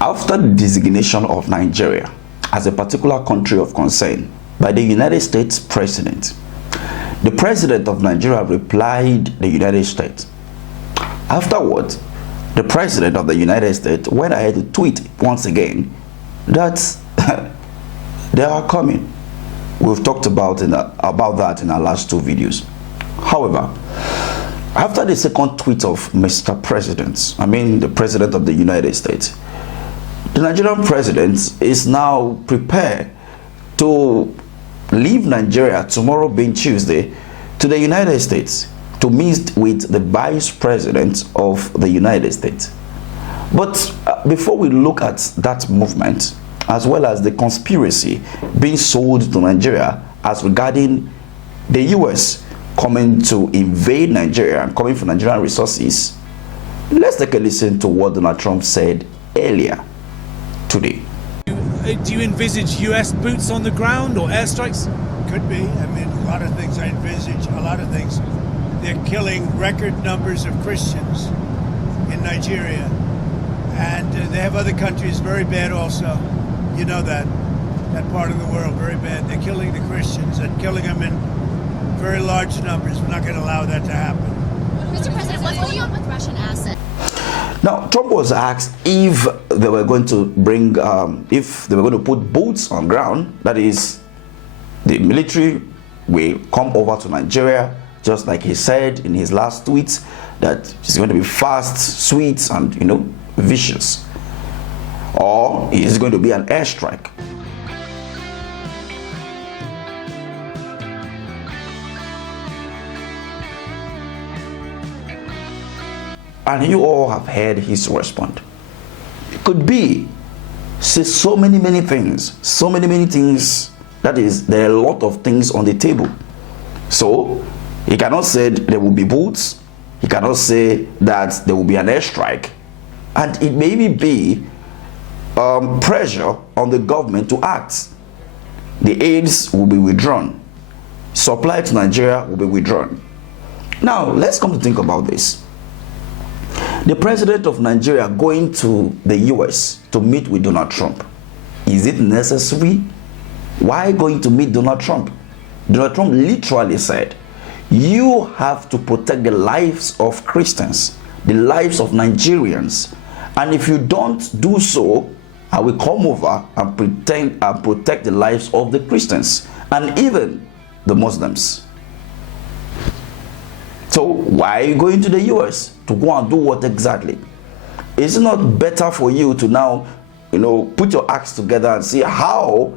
After the designation of Nigeria as a particular country of concern by the United States President, the President of Nigeria replied the United States. Afterwards, the President of the United States went ahead to tweet once again that they are coming. We've talked about that in our last two videos. However, after the second tweet of Mr. President, the President of the United States, the Nigerian President is now prepared to leave Nigeria tomorrow being Tuesday to the United States to meet with the Vice President of the United States. But before we look at that movement, as well as the conspiracy being sold to Nigeria as regarding the US coming to invade Nigeria and coming for Nigerian resources, let's take a listen to what Donald Trump said earlier today. Do you envisage US boots on the ground or airstrikes? Could be. A lot of things I envisage, a lot of things. They're killing record numbers of Christians in Nigeria. And they have other countries very bad also. You know that part of the world, very bad. They're killing the Christians and killing them in very large numbers. We're not going to allow that to happen. Mr. President, what's going on with Russian assets? Now, Trump was asked if they were going to if they were going to put boots on ground, that is, the military will come over to Nigeria, just like he said in his last tweet, that it's going to be fast, sweet, and, vicious. Or is it going to be an airstrike? And you all have heard his response. It could be, say so many things. That is, there are a lot of things on the table. So, he cannot say there will be boots. He cannot say that there will be an airstrike. And it may be pressure on the government to act. The aids will be withdrawn. Supply to Nigeria will be withdrawn. Now, let's come to think about this. The President of Nigeria going to the US to meet with Donald Trump. Is it necessary? Why going to meet Donald Trump? Donald Trump literally said, you have to protect the lives of Christians, the lives of Nigerians. And if you don't do so, I will come over and pretend and protect the lives of the Christians and even the Muslims. So why are you going to the US? To go and do what exactly? Is it not better for you to now, put your acts together and see how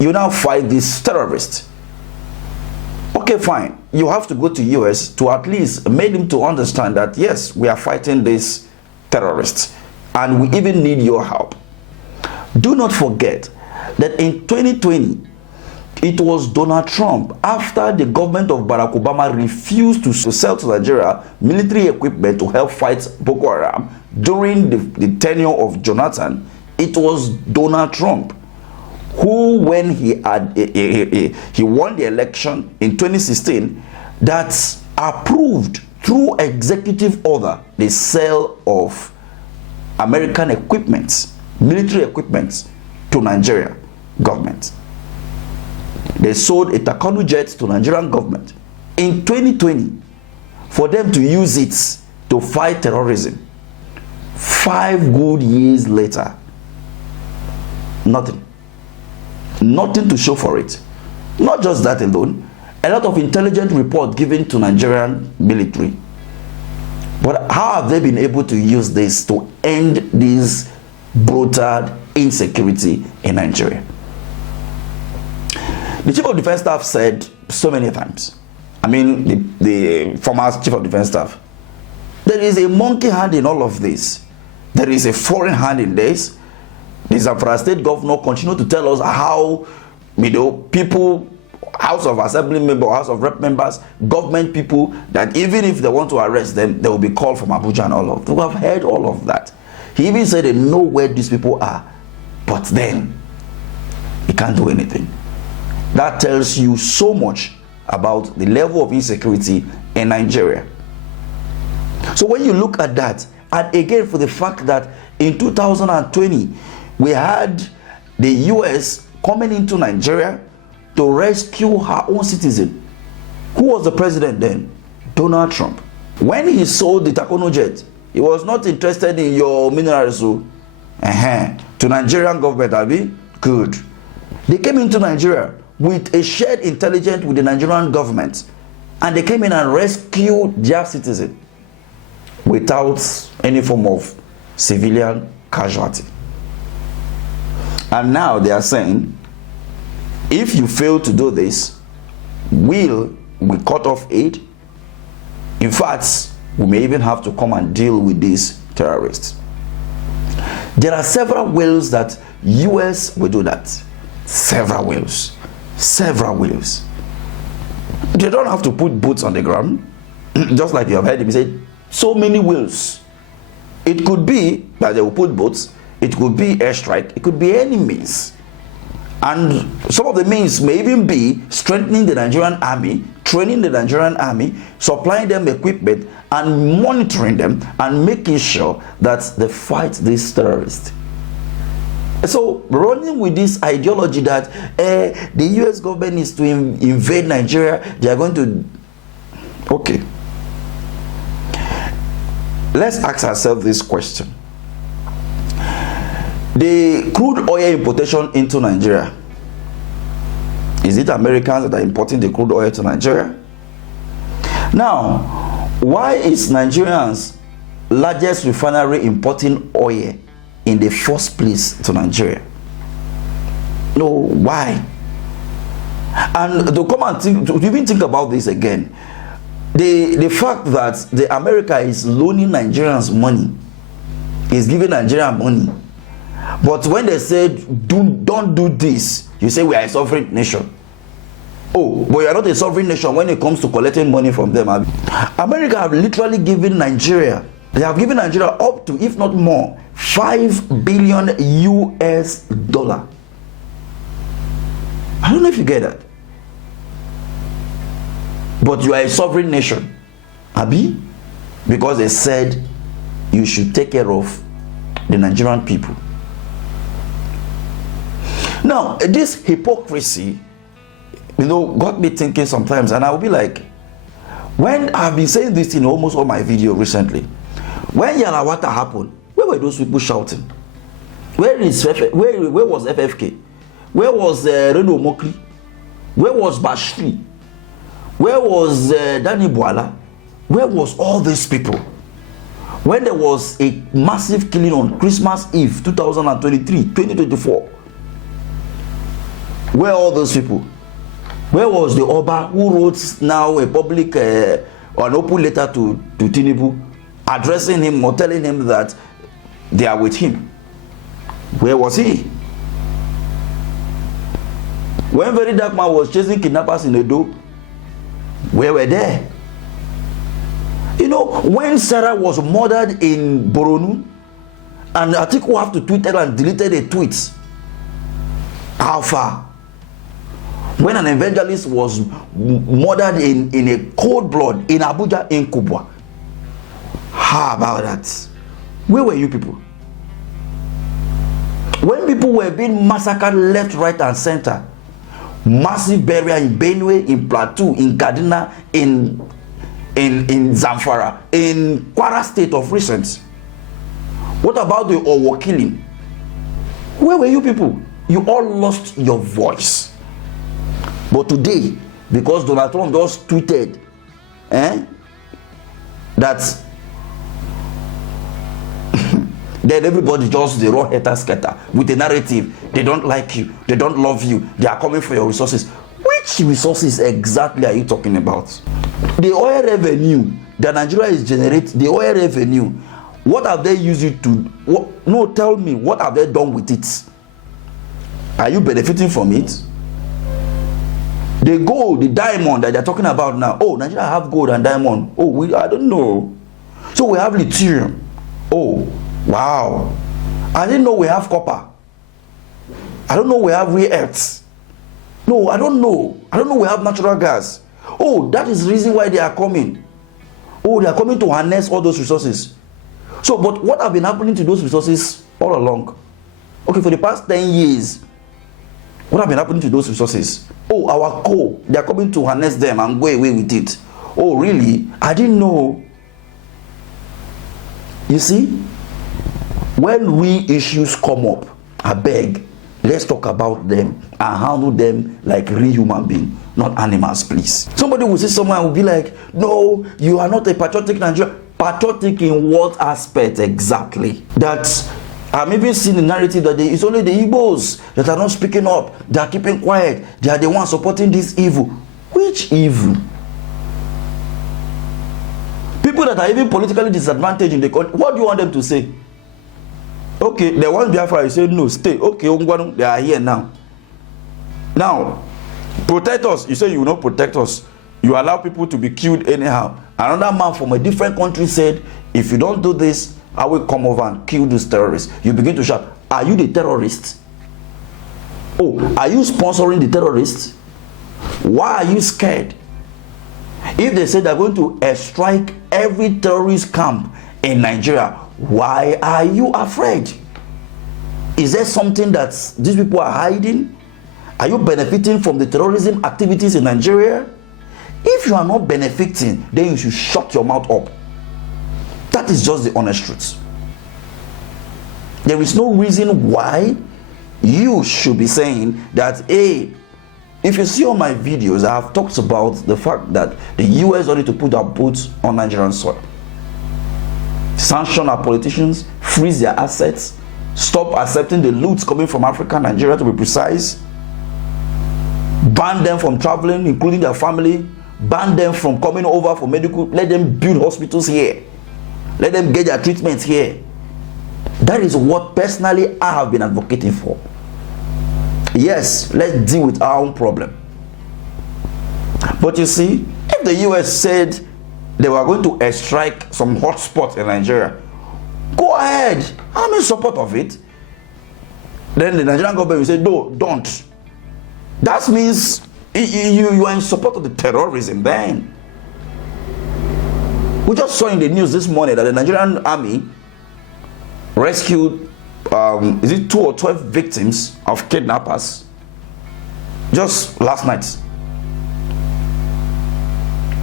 you now fight these terrorists? Okay, fine. You have to go to US to at least make them to understand that, yes, we are fighting these terrorists and we even need your help. Do not forget that in 2020, it was Donald Trump, after the government of Barack Obama refused to sell to Nigeria military equipment to help fight Boko Haram during the tenure of Jonathan. It was Donald Trump who, when he won the election in 2016, that approved through executive order the sale of American equipment, military equipment, to Nigeria government. They sold a Takano jet to Nigerian government in 2020 for them to use it to fight terrorism. 5 good years later, nothing to show for it. Not just that alone, a lot of intelligence report given to Nigerian military. But how have they been able to use this to end this brutal insecurity in Nigeria? The Chief of Defense Staff said so many times, the former Chief of Defense Staff, there is a monkey hand in all of this. There is a foreign hand in this. The Zamfara State Governor continued to tell us how, people, House of Assembly members, House of Rep members, government people, that even if they want to arrest them, they will be called from Abuja and all of that. We have heard all of that. He even said they know where these people are, but then he can't do anything. That tells you so much about the level of insecurity in Nigeria. So when you look at that, and again for the fact that in 2020, we had the US coming into Nigeria to rescue her own citizen. Who was the president then? Donald Trump. When he sold the Takono jet, he was not interested in your minerals. To Nigerian government, Abi? Good. They came into Nigeria with a shared intelligence with the Nigerian government, and they came in and rescued their citizen without any form of civilian casualty. And now they are saying, if you fail to do this, we'll cut off aid. In fact, we may even have to come and deal with these terrorists. There are several ways that US will do that. Several ways. They don't have to put boots on the ground. Just like you have heard him say, so many ways. It could be that they will put boats. It could be airstrike. It could be any means. And some of the means may even be strengthening the Nigerian army, training the Nigerian army, supplying them equipment, and monitoring them, and making sure that they fight these terrorists. So running with this ideology that the US government is to invade Nigeria, they are going to... Okay. Let's ask ourselves this question. The crude oil importation into Nigeria, is it Americans that are importing the crude oil to Nigeria? Now, why is Nigerians' largest refinery importing oil in the first place to Nigeria? No, why? And to come and think, to even think about this again, the fact that the America is loaning Nigerians money, is giving Nigeria money, but when they said don't do this, you say we are a sovereign nation. Oh, but you are not a sovereign nation when it comes to collecting money from them. America have literally given Nigeria, they have given Nigeria up to, if not more, $5 billion US. I don't know if you get that. But you are a sovereign nation, Abi, because they said you should take care of the Nigerian people. Now, this hypocrisy, got me thinking sometimes, and I'll be like, when I've been saying this in almost all my videos recently, when Yarawata happened, where were those people shouting? Where was FFK? Where was Reno Mokri? Where was Bashri? Where was Danny Bwala? Where was all these people? When there was a massive killing on Christmas Eve 2024, where are all those people? Where was the Oba who wrote now a public an open letter to Tinubu, addressing him or telling him that they are with him? Where was he? When Very Dark Man was chasing kidnappers in Edo, where were they? When Sarah was murdered in Boronu, and Atiku have to tweet and deleted a tweet. How far? When an evangelist was murdered in a cold blood in Abuja, in Kubwa. How about that? Where were you people? When people were being massacred left, right, and center, massive burial in Benue, in Plateau, in Kaduna, in Zamfara, in Kwara State of recent. What about the Owo killing? Where were you people? You all lost your voice. But today, because Donald Trump just tweeted that then everybody just the raw hater scatter with a narrative. They don't like you, they don't love you, they are coming for your resources. Which resources exactly are you talking about? The oil revenue that Nigeria is generating, the oil revenue, what have they used it to? No, tell me, what have they done with it? Are you benefiting from it? The gold, the diamond that they're talking about now. Oh, Nigeria have gold and diamond. Oh, I don't know. So we have lithium. Oh, wow. I didn't know we have copper. I don't know we have rare earths. No, I don't know. I don't know we have natural gas. Oh, that is the reason why they are coming. Oh, they are coming to harness all those resources. So, but what have been happening to those resources all along? Okay, for the past 10 years, what have been happening to those resources? Oh, our coal, they are coming to harness them and go away with it. Oh, really? I didn't know. You see, when real issues come up, I beg, let's talk about them and handle them like real human beings, not animals, please. Somebody will say, someone will be like, no, you are not a patriotic Nigerian. Patriotic in what aspect exactly? That I'm even seeing the narrative that it's only the Igbos that are not speaking up. They are keeping quiet. They are the ones supporting this evil. Which evil? People that are even politically disadvantaged in the country, what do you want them to say? Okay, they want Biafra, you say no, stay. Okay, they are here now. Now, protect us. You say you will not protect us. You allow people to be killed anyhow. Another man from a different country said, if you don't do this, I will come over and kill these terrorists. You begin to shout, are you the terrorist? Oh, are you sponsoring the terrorists? Why are you scared? If they say they're going to strike every terrorist camp in Nigeria, why are you afraid? Is there something that these people are hiding? Are you benefiting from the terrorism activities in Nigeria? If you are not benefiting, then you should shut your mouth up. That is just the honest truth. There is no reason why you should be saying that, hey, if you see on my videos, I have talked about the fact that the US don't need to put their boots on Nigerian soil. Sanction our politicians, freeze their assets, stop accepting the loot coming from Africa, Nigeria to be precise, ban them from traveling, including their family, ban them from coming over for medical, let them build hospitals here, let them get their treatments here. That is what personally I have been advocating for. Yes, let's deal with our own problem. But you see, if the US said they were going to strike some hotspots in Nigeria, go ahead, I'm in support of it. Then the Nigerian government will say, no, don't. That means you are in support of the terrorism then. We just saw in the news this morning that the Nigerian army rescued is it 2 or 12 victims of kidnappers just last night.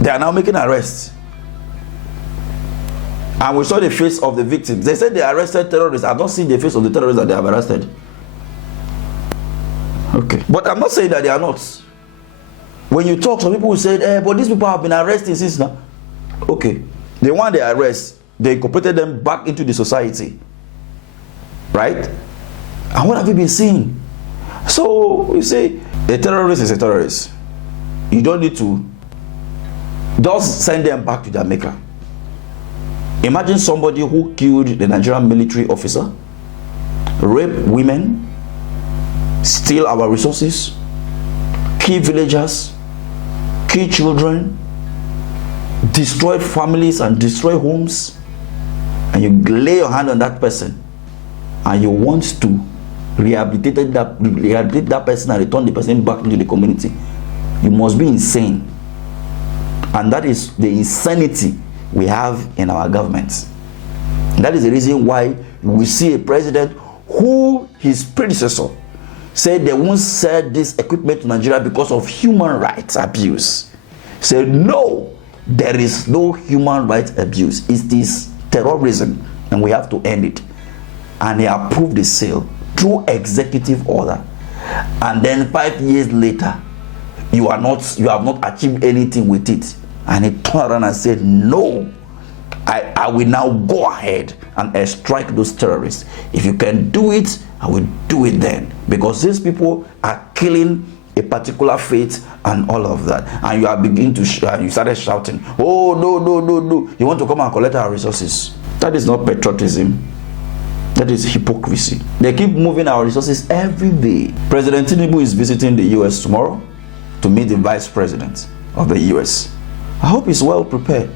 They are now making arrests, and we saw the face of the victims. They said they arrested terrorists. I've not seen the face of the terrorists that they have arrested. Okay, but I'm not saying that they are not. When you talk, some people will say, but these people have been arrested since now. Okay, the one they arrest, they incorporated them back into the society, right? And what have you been seeing? So you say a terrorist is a terrorist. You don't need to just send them back to their maker. Imagine somebody who killed the Nigerian military officer, rape women, steal our resources, kill villagers, kill children, destroy families and destroy homes, and you lay your hand on that person and you want to rehabilitate that person and return the person back into the community. You must be insane. And that is the insanity we have in our government. That is the reason why we see a president who his predecessor said they won't sell this equipment to Nigeria because of human rights abuse. Said no, there is no human rights abuse. It is terrorism and we have to end it. And he approved the sale through executive order. And then 5 years later, you have not achieved anything with it. And he turned around and said, no, I will now go ahead and strike those terrorists. If you can do it, I will do it then. Because these people are killing a particular faith and all of that. And you are beginning to, you started shouting, oh, no, no, no, no. You want to come and collect our resources. That is not patriotism. That is hypocrisy. They keep moving our resources every day. President Tinubu is visiting the US tomorrow to meet the vice president of the US. I hope he's well prepared,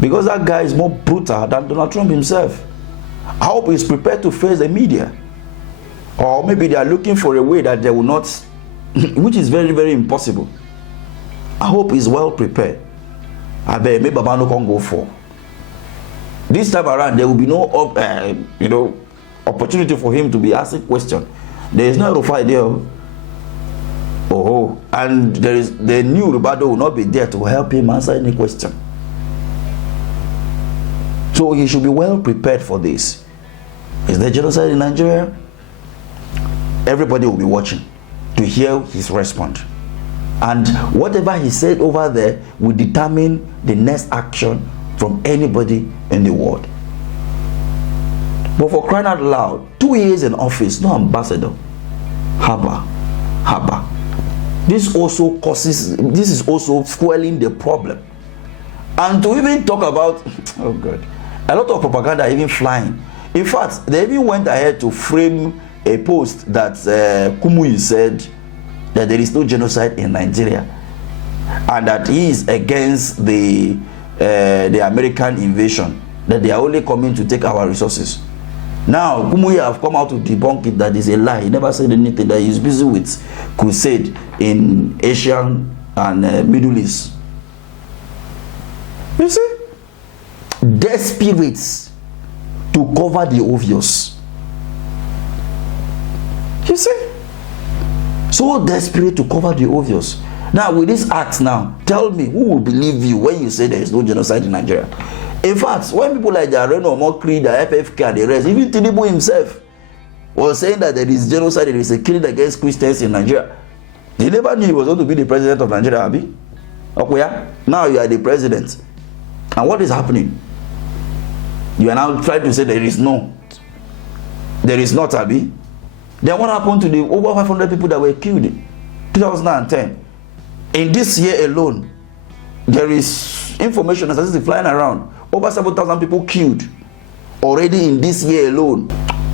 because that guy is more brutal than Donald Trump himself. I hope he's prepared to face the media. Or maybe they are looking for a way that they will not, which is very, very impossible. I hope he's well prepared. I bet maybe Baba no can go for. This time around, there will be no opportunity for him to be asking question. There is no Rufai there. And there is the new Rubado will not be there to help him answer any question. So he should be well prepared for this. Is there genocide in Nigeria? Everybody will be watching to hear his response. And whatever he said over there will determine the next action from anybody in the world. But for crying out loud, 2 years in office, no ambassador. Haba. This is also fueling the problem. And to even talk about, oh God, a lot of propaganda even flying. In fact, they even went ahead to frame a post that Kumuyi said that there is no genocide in Nigeria and that he is against the American invasion, that they are only coming to take our resources. Now, Kumuyi have come out to debunk it, that is a lie. He never said anything, that he is busy with crusade in Asia and Middle East. You see? Desperate to cover the obvious. You see? So desperate to cover the obvious. Now, with this act now, tell me, who will believe you when you say there is no genocide in Nigeria? In fact, when people like Jareno, Mokri, the FFK, and the rest, even Tinubu himself was saying that there is genocide, there is a killing against Christians in Nigeria. They never knew he was going to be the president of Nigeria, Abi. Okay, yeah? Now you are the president. And what is happening? You are now trying to say there is not, Abi. Then what happened to the over 500 people that were killed in 2010? In this year alone, there is information that is flying around. Over 7,000 people killed already in this year alone.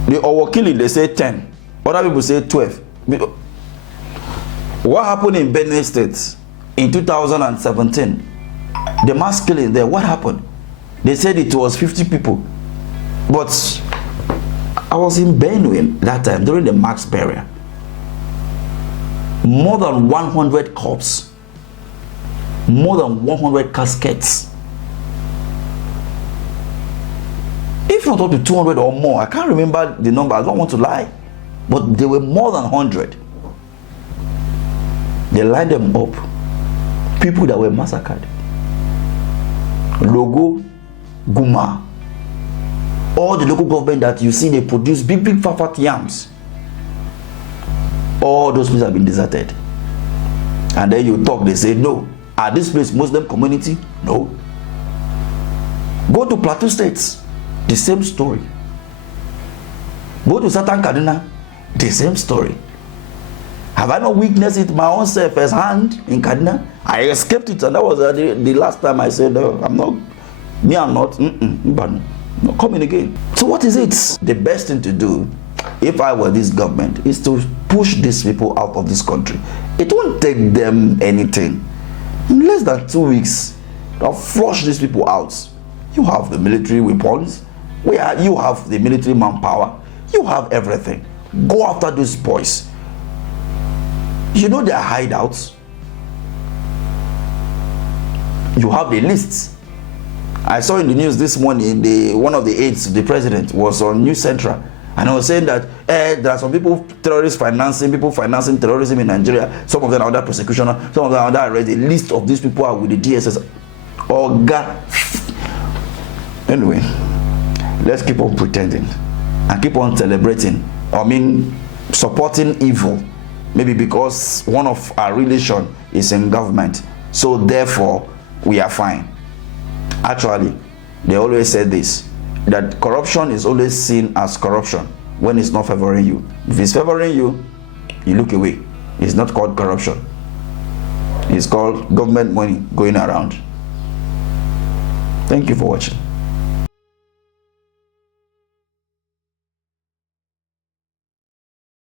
The over killing, they say 10. Other people say 12. What happened in Benue State in 2017? The mass killing there, what happened? They said it was 50 people. But I was in Benue that time during the mass burial. More than 100 corpses. More than 100 caskets. If not up to 200 or more, I can't remember the number, I don't want to lie. But there were more than 100. They lined them up. People that were massacred. Logo, Guma. All the local government that you see, they produce big fat yams. All those places have been deserted. And then you talk, they say, no. Are this place Muslim community? No. Go to Plateau States, the same story. Go to Southern Kaduna, the same story. Have I not witnessed it my own self as hand in Kaduna? I escaped it, and that was the last time I said, no, I'm not coming again. So what is it? The best thing to do, if I were this government, is to push these people out of this country. It won't take them anything. In less than 2 weeks, they'll flush these people out. You have the military weapons, you have the military manpower, you have everything. Go after these boys. You know their hideouts. You have the lists. I saw in the news this morning, one of the aides of the president was on News Central, and I was saying that there are some people, people financing terrorism in Nigeria. Some of them are under prosecution, some of them are under arrest. The list of these people are with the DSS. Oh God. Anyway, let's keep on pretending and keep on celebrating. Supporting evil. Maybe because one of our relation is in government, so therefore we are fine. Actually, they always say this, that corruption is always seen as corruption when it's not favoring you. If it's favoring you, you look away. It's not called corruption. It's called government money going around. Thank you for watching.